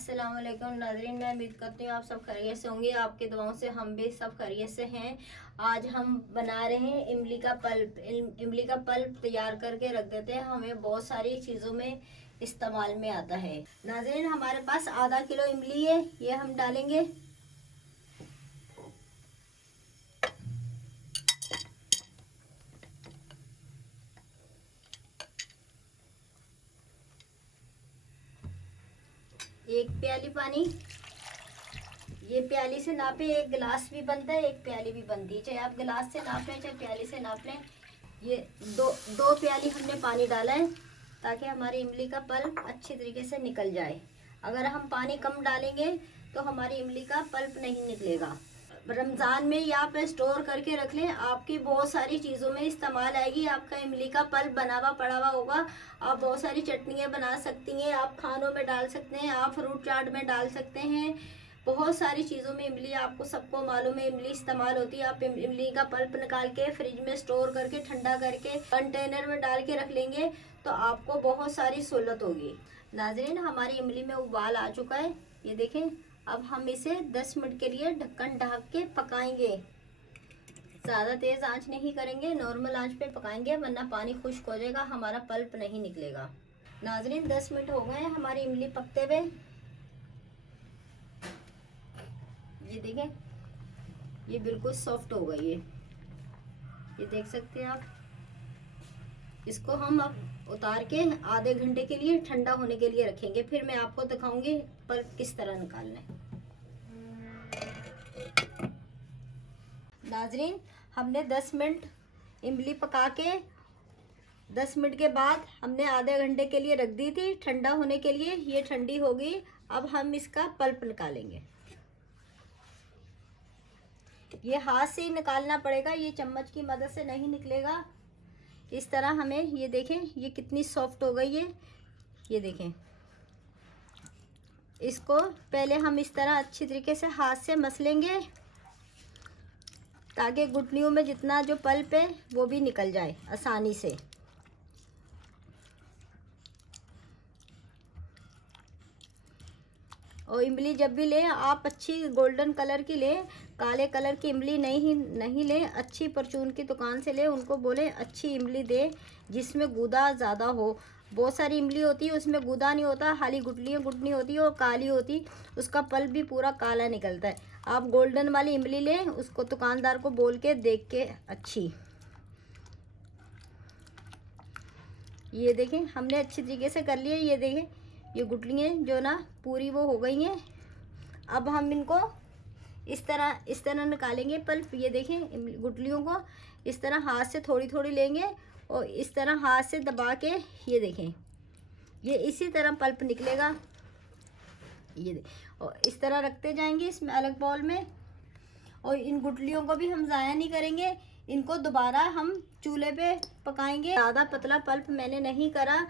अस्सलाम वालेकुम नाज़रीन, मैं उम्मीद करती हूँ आप सब खैरियत से होंगे। आपके दुआओं से हम भी सब खैरियत से हैं। आज हम बना रहे हैं इमली का पल्प। इमली का पल्प तैयार करके रख देते हैं, हमें बहुत सारी चीज़ों में इस्तेमाल में आता है। नाज़रीन, हमारे पास आधा किलो इमली है, ये हम डालेंगे। एक प्याली पानी, ये प्याली से नापे, एक गिलास भी बनता है, एक प्याली भी बनती है। चाहे आप गिलास से नाप लें चाहे प्याली से नाप लें। ये दो प्याली हमने पानी डाला है ताकि हमारी इमली का पल्प अच्छी तरीके से निकल जाए। अगर हम पानी कम डालेंगे तो हमारी इमली का पल्प नहीं निकलेगा। रमज़ान में या आप स्टोर करके रख लें, आपकी बहुत सारी चीज़ों में इस्तेमाल आएगी। आपका इमली का पल्प बना हुआ पड़ा हुआ होगा, आप बहुत सारी चटनियाँ बना सकती हैं, आप खानों में डाल सकते हैं, आप फ्रूट चाट में डाल सकते हैं। बहुत सारी चीज़ों में इमली, आपको सबको मालूम है इमली इस्तेमाल होती है। आप इमली का पल्प निकाल के फ्रिज में स्टोर करके ठंडा करके कंटेनर में डाल के रख लेंगे तो आपको बहुत सारी सहूलत होगी। नाज़रीन, हमारी इमली में उबाल आ चुका है, ये देखें। अब हम इसे 10 मिनट के लिए ढक्कन ढक के पकाएंगे। ज़्यादा तेज़ आंच नहीं करेंगे, नॉर्मल आंच पे पकाएंगे, वरना पानी खुश्क हो जाएगा, हमारा पल्प नहीं निकलेगा। नाज़रीन, 10 मिनट हो गए हमारी इमली पकते हुए। ये देखें, ये बिल्कुल सॉफ्ट हो गई है, ये देख सकते हैं आप। इसको हम अब उतार के आधे घंटे के लिए ठंडा होने के लिए रखेंगे, फिर मैं आपको दिखाऊंगी पल्प किस तरह निकालना है। नाज़रीन, हमने 10 मिनट इमली पका के 10 मिनट के बाद हमने आधे घंटे के लिए रख दी थी ठंडा होने के लिए। ये ठंडी हो गई, अब हम इसका पल्प निकालेंगे। ये हाथ से ही निकालना पड़ेगा, ये चम्मच की मदद से नहीं निकलेगा। इस तरह हमें, ये देखें ये कितनी सॉफ्ट हो गई है, ये देखें। इसको पहले हम इस तरह अच्छी तरीके से हाथ से मसलेंगे ताकि गुठलियों में जितना जो पल्प है वो भी निकल जाए आसानी से। और इमली जब भी लें आप अच्छी गोल्डन कलर की लें, काले कलर की इमली नहीं लें। अच्छी परचून की दुकान से लें, उनको बोलें अच्छी इमली दें जिसमें गूदा ज़्यादा हो। बहुत सारी इमली होती है उसमें गूदा नहीं होता, खाली गुठनी होती है और काली होती, उसका पल्प भी पूरा काला निकलता है। आप गोल्डन वाली इमली लें, उसको दुकानदार को बोल के देख के अच्छी। ये देखें हमने अच्छी तरीके से कर लिया, ये देखें ये गुठलियाँ जो ना पूरी वो हो गई हैं। अब हम इनको इस तरह निकालेंगे पल्प। ये देखें गुठलियों को इस तरह हाथ से थोड़ी थोड़ी लेंगे और इस तरह हाथ से दबा के, ये देखें ये इसी तरह पल्प निकलेगा। ये और इस तरह रखते जाएंगे इसमें अलग बाउल में। और इन गुठलियों को भी हम ज़ाया नहीं करेंगे, इनको दोबारा हम चूल्हे पे पकाएंगे। ज़्यादा पतला पल्प मैंने नहीं करा,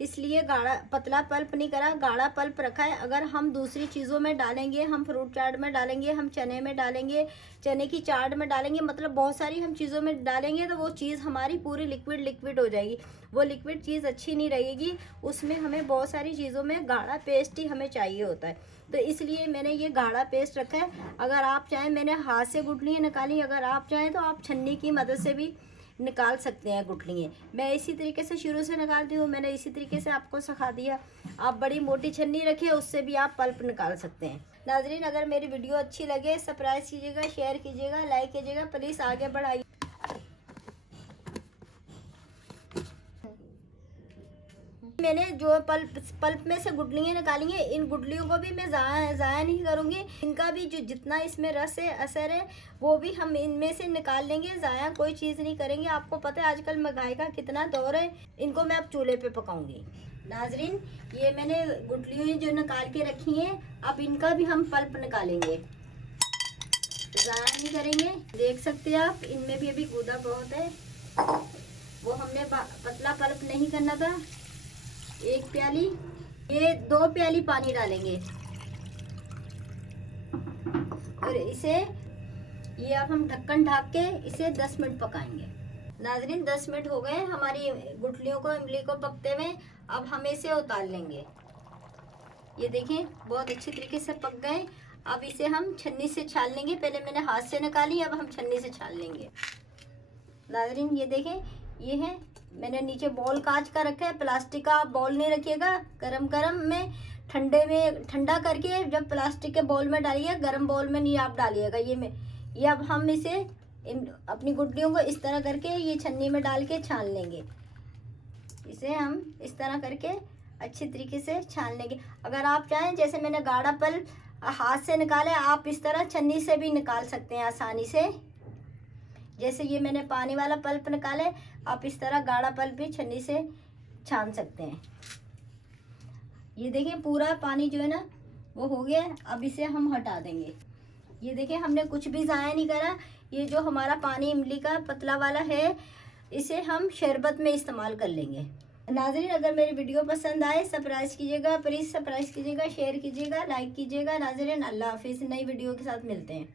इसलिए गाढ़ा पतला पल्प नहीं करा, गाढ़ा पल्प रखा है। अगर हम दूसरी चीज़ों में डालेंगे, हम फ्रूट चाट में डालेंगे, हम चने में डालेंगे, चने की चाट में डालेंगे, मतलब बहुत सारी हम चीज़ों में डालेंगे तो वो चीज़ हमारी पूरी लिक्विड हो जाएगी। वो लिक्विड चीज़ अच्छी नहीं रहेगी, उसमें हमें बहुत सारी चीज़ों में गाढ़ा पेस्ट ही हमें चाहिए होता है। तो इसलिए मैंने ये गाढ़ा पेस्ट रखा है। अगर आप चाहें, मैंने हाथ से गुठलियाँ निकाली, अगर आप चाहें तो आप छन्नी की मदद से भी निकाल सकते हैं गुठलियाँ। मैं इसी तरीके से शुरू से निकालती हूँ, मैंने इसी तरीके से आपको सिखा दिया। आप बड़ी मोटी छन्नी रखिए, उससे भी आप पल्प निकाल सकते हैं। नाज़रीन, अगर मेरी वीडियो अच्छी लगे सब्सक्राइब कीजिएगा, शेयर कीजिएगा, लाइक कीजिएगा, प्लीज़ आगे बढ़ाइए। मैंने जो पल्प में से गुठलियाँ निकाली हैं, इन गुठलियों को भी मैं ज़ाया नहीं करूँगी। इनका भी जो जितना इसमें रस है, असर है, वो भी हम इनमें से निकाल लेंगे। ज़ाया कोई चीज़ नहीं करेंगे। आपको पता है आजकल महंगाई का कितना दौर है। इनको मैं अब चूल्हे पे पकाऊंगी। नाज़रीन, ये मैंने गुठलियाँ जो निकाल के रखी हैं, अब इनका भी हम पल्प निकालेंगे, ज़ाया नहीं करेंगे। देख सकते हैं आप, इनमें भी अभी गूदा बहुत है, वो हमने पतला पल्प नहीं करना था। एक प्याली, ये 2 प्याली पानी डालेंगे और इसे, ये अब हम ढक्कन ढक के इसे 10 मिनट पकाएंगे। नाज़रीन, 10 मिनट हो गए हमारी गुठलियों को, इमली को पकते हुए। अब हम इसे उतार लेंगे। ये देखें बहुत अच्छी तरीके से पक गए। अब इसे हम छन्नी से छान लेंगे। पहले मैंने हाथ से निकाली, अब हम छन्नी से छान लेंगे। नाज़रीन ये देखें, ये है, मैंने नीचे बॉल कांच का रखा है। प्लास्टिक का आप बॉल नहीं रखिएगा, गरम में ठंडे में ठंडा करके जब प्लास्टिक के बॉल में डालिए, गरम बॉल में नहीं आप डालिएगा। ये अब हम इसे अपनी गुटलियों को इस तरह करके ये छन्नी में डाल के छान लेंगे। इसे हम इस तरह करके अच्छी तरीके से छान लेंगे। अगर आप चाहें, जैसे मैंने गाढ़ा पल्प हाथ से निकाले, आप इस तरह छन्नी से भी निकाल सकते हैं आसानी से। जैसे ये मैंने पानी वाला पल्प निकाले, आप इस तरह गाढ़ा पल्प भी छन्नी से छान सकते हैं। ये देखें पूरा पानी जो है ना वो हो गया। अब इसे हम हटा देंगे। ये देखें हमने कुछ भी ज़ाया नहीं करा। ये जो हमारा पानी इमली का पतला वाला है, इसे हम शरबत में इस्तेमाल कर लेंगे। नाज़रीन अगर मेरी वीडियो पसंद आए, सब्सक्राइब कीजिएगा, प्लीज़ सब्सक्राइब कीजिएगा, शेयर कीजिएगा, लाइक कीजिएगा। नाज़रीन अल्लाह हाफिज़, नई वीडियो के साथ मिलते हैं।